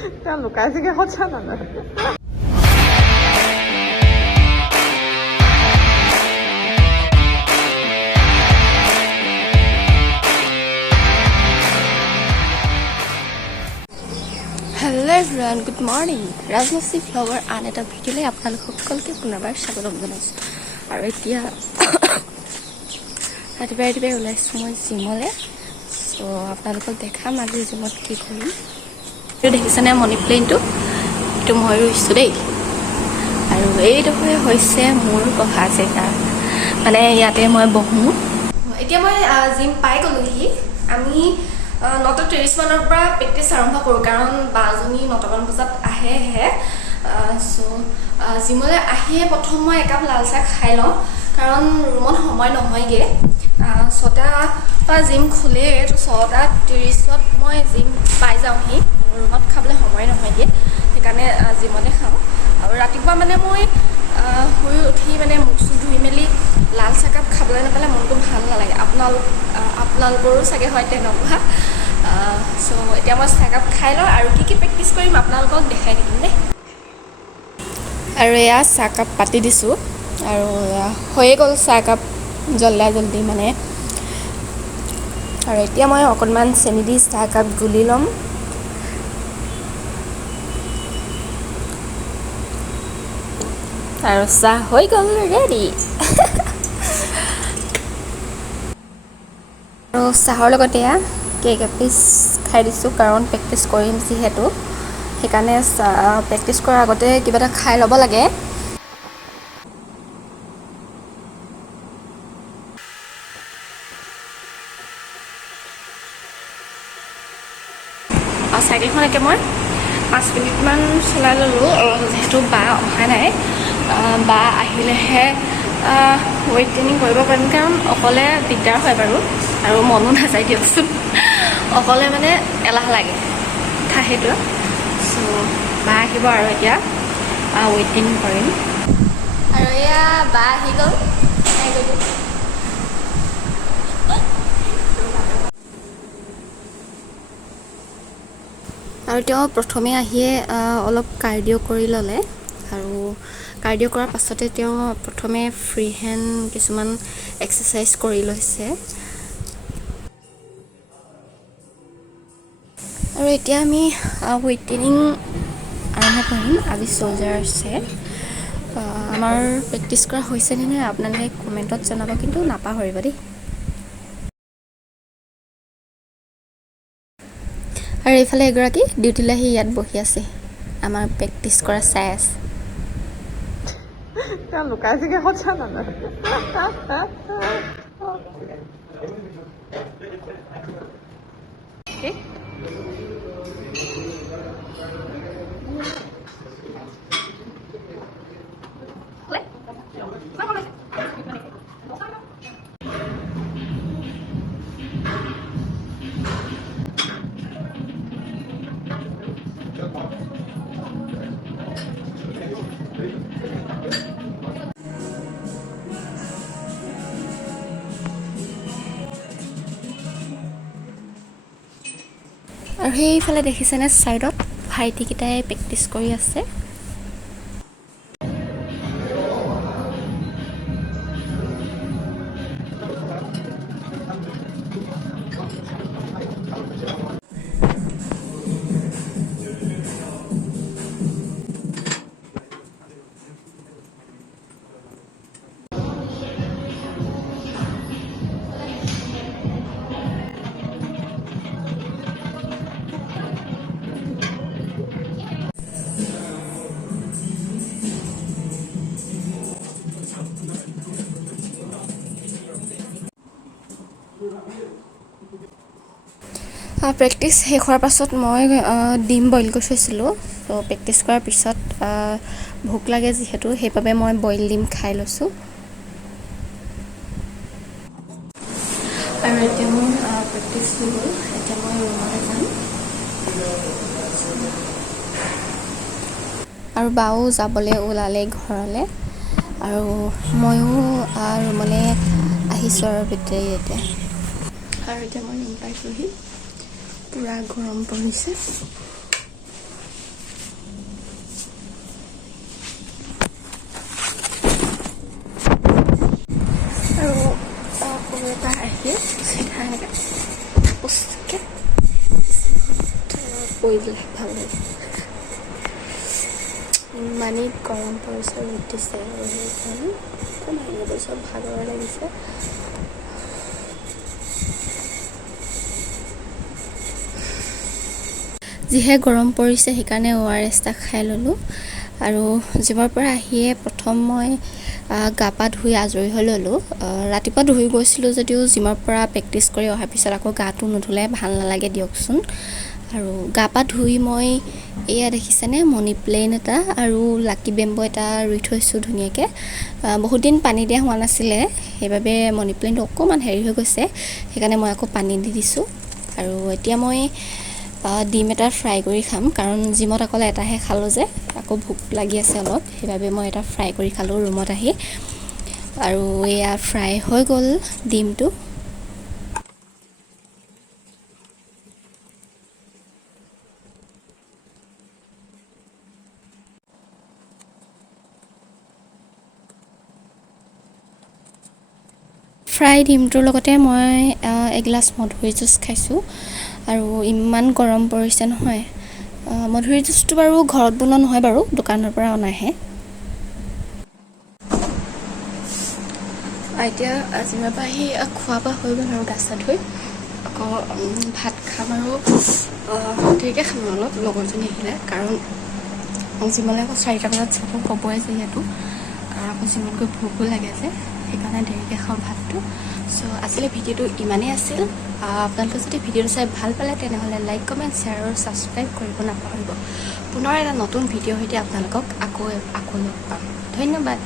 그냥 লুকাইছিকে সঁচা নাজানো Hello everyone, good morning. Rajnasi flower and এটা ভিডিওলৈ আপোনালোক সকলোকে পুনৰবাৰ স্বাগতম জনাইছোঁ আৰু এতিয়া ৰাতিপুৱাই ওলাইছোঁ মই জিমলৈ চ' আপোনালোকক দেখাম আজি জিমত কি কৰিম এইটো দেখিছেনে মনি প্লেনটো এইটো মই ৰুইছোঁ দেই আৰু এইডোখৰে হৈছে মোৰ বহা জেগা মানে ইয়াতে মই বহোঁ এতিয়া মই জিম পাই গ'লোহি আমি 9:30 মানৰ পৰা প্ৰেক্টিছ আৰম্ভ কৰোঁ কাৰণ বাজনী 9টামান বজাত আহেহে চ' জিমলৈ আহিয়ে প্ৰথম মই একাপ লাল চাহ খাই লওঁ কাৰণ ৰুমত সময় নহয়গৈ 6টা পৰা জিম খোলে তো 6:30ত মই জিম পাই যাওঁহি ৰুমত খাবলৈ সময় নহয়গৈ সেইকাৰণে জিমতে খাওঁ আৰু ৰাতিপুৱা মানে মই শুই উঠি মানে মুখ চুখ ধুই মেলি লাল চাহকাপ খাবলৈ নাপালে মনটো ভাল নালাগে আপোনালোকৰো চাগে হয় তেনেকুৱা চ' এতিয়া মই চাহকাপ খাই লওঁ আৰু কি প্ৰেক্টিছ কৰিম আপোনালোকক দেখাই থাকিম দেই আৰু এয়া চাহকাপ পাতি দিছোঁ আৰু হৈয়ে গ'ল চাহকাপ জল্দি মানে আৰু এতিয়া মই অকণমান চেনি দি চাহকাপ গুলি ল'ম আৰু চাহ হৈ গ'ল ৰেডি আৰু চাহৰ লগতে এয়া কেক এপিচ খাই দিছোঁ কাৰণ প্ৰেক্টিছ কৰিম যিহেতু সেইকাৰণে প্ৰেক্টিছ কৰাৰ আগতে কিবা এটা খাই ল'ব লাগে চাইকেলখন এতিয়া মই 5 মিনিটমান চলাই ল'লোঁ যিহেতু বা অহা নাই বা আহিলেহে ৱেইট ট্ৰেইনিং কৰিব পাৰিম কাৰণ অকলে দিগদাৰ হয় বাৰু আৰু মনো নাযায় দিয়কচোন অকলে মানে এলাহ লাগে কথা সেইটো চ' বা আহিব আৰু এতিয়া ৱেইট ট্ৰেইনিং কৰিম আৰু এয়া বা আহি গ'ল আৰু তেওঁ প্ৰথমে আহিয়ে অলপ কাৰ্ডিঅ' কৰি ল'লে আৰু কাৰ্ডিঅ' কৰাৰ পাছতে তেওঁ প্ৰথমে ফ্ৰী হেণ্ড কিছুমান এক্সাৰচাইজ কৰি লৈছে আৰু এতিয়া আমি ৱেইট ট্ৰেইনিং আৰম্ভ কৰিম আজি চ'লজাৰ আছে আমাৰ প্ৰেক্টিছ কৰা হৈছে নে নাই আপোনালোকে কমেণ্টত জনাব কিন্তু নাপাহৰিব দেই আৰু এইফালে এগৰাকী ডিউটিলৈ আহি ইয়াত বহি আছে আমাৰ প্ৰেক্টিছ কৰা চাই আছে 그냥 লুকাইছিকে সঁচা নাজানো আৰু সেইফালে দেখিছেনে ছাইডত ভাইটিকেইটাই প্ৰেক্টিছ কৰি আছে প্ৰেক্টিছ শেষ হোৱাৰ পাছত মই ডিম বইল কৰি থৈছিলোঁ ত' প্ৰেক্টিছ কৰাৰ পিছত ভোক লাগে যিহেতু সেইবাবে মই বইল ডিম খাই লৈছোঁ আৰু এতিয়া মোৰ প্ৰেক্টিছ হৈ গ'ল এতিয়া মই ৰুমলৈ যাম আৰু বাও যাবলৈ ওলালে ঘৰলৈ আৰু ময়ো ৰুমলৈ আহিছোঁ আৰু বেটেৰী এতিয়া আৰু এতিয়া মই ৰুম পাইছোঁহি পুৰা গৰম পৰিছে পৰি দিলে ভাল লাগে ইমানেই গৰম পৰিছে ৰ'দ দিছে আৰু সেইকাৰণে মাৰিব চব ভাগৰ লাগিছে যিহে গৰম পৰিছে সেইকাৰণে ORS এটা খাই ল'লোঁ আৰু জিমৰ পৰা আহিয়ে প্ৰথম মই গা পা ধুই আজৰি হৈ ল'লোঁ ৰাতিপুৱা ধুই গৈছিলোঁ যদিও জিমৰ পৰা প্ৰেক্টিছ কৰি অহাৰ পিছত আকৌ গাটো নুধুলে ভাল নালাগে দিয়কচোন আৰু গা পা ধুই মই এয়া দেখিছেনে মনি প্লেন এটা আৰু লাকি বেম্বো এটা ৰুই থৈছোঁ ধুনীয়াকৈ বহুত দিন পানী দিয়া হোৱা নাছিলে সেইবাবে মনি প্লেনটো অকণমান হেৰি হৈ গৈছে সেইকাৰণে মই আকৌ পানী দি দিছোঁ আৰু এতিয়া মই ডিম এটা ফ্ৰাই কৰি খাম কাৰণ জিমত অকল এটাহে খালোঁ যে আকৌ ভোক লাগি আছে অলপ সেইবাবে মই এটা ফ্ৰাই কৰি খালোঁ ৰুমত আহি আৰু এয়া ফ্ৰাই হৈ গ'ল ডিমটো ফ্ৰাই ডিমটোৰ লগতে মই এগিলাচ মধুৰি জুচ খাইছোঁ আৰু ইমান গৰম পৰিছে নহয় মধুৰি জুচটো বাৰু ঘৰত বনোৱা নহয় বাৰু দোকানৰ পৰা অনাহে এতিয়া জিমৰ পৰা আহি খোৱা বোৱা হৈ গ'ল আৰু গা চা ধুই আকৌ ভাত খাম আৰু দেৰিকৈ খাম অলপ লগৰজনী আহিলে কাৰণ জিমলৈ আকৌ 4টা বজাত চাব ক'বই যিহেতু আৰু আকৌ জিমত গৈ ভোকো লাগে যে সেইকাৰণে দেৰিকৈ খাওঁ ভাতটো চ' আজিলৈ ভিডিঅ'টো ইমানেই আছিল আপোনালোকে যদি ভিডিঅ'টো চাই ভাল পালে তেনেহ'লে লাইক কমেণ্ট শ্বেয়াৰ আৰু ছাবস্ক্ৰাইব কৰিব নাপাহৰিব পুনৰ এটা নতুন ভিডিঅ'ৰ সৈতে আপোনালোকক আকৌ লগ পাম ধন্যবাদ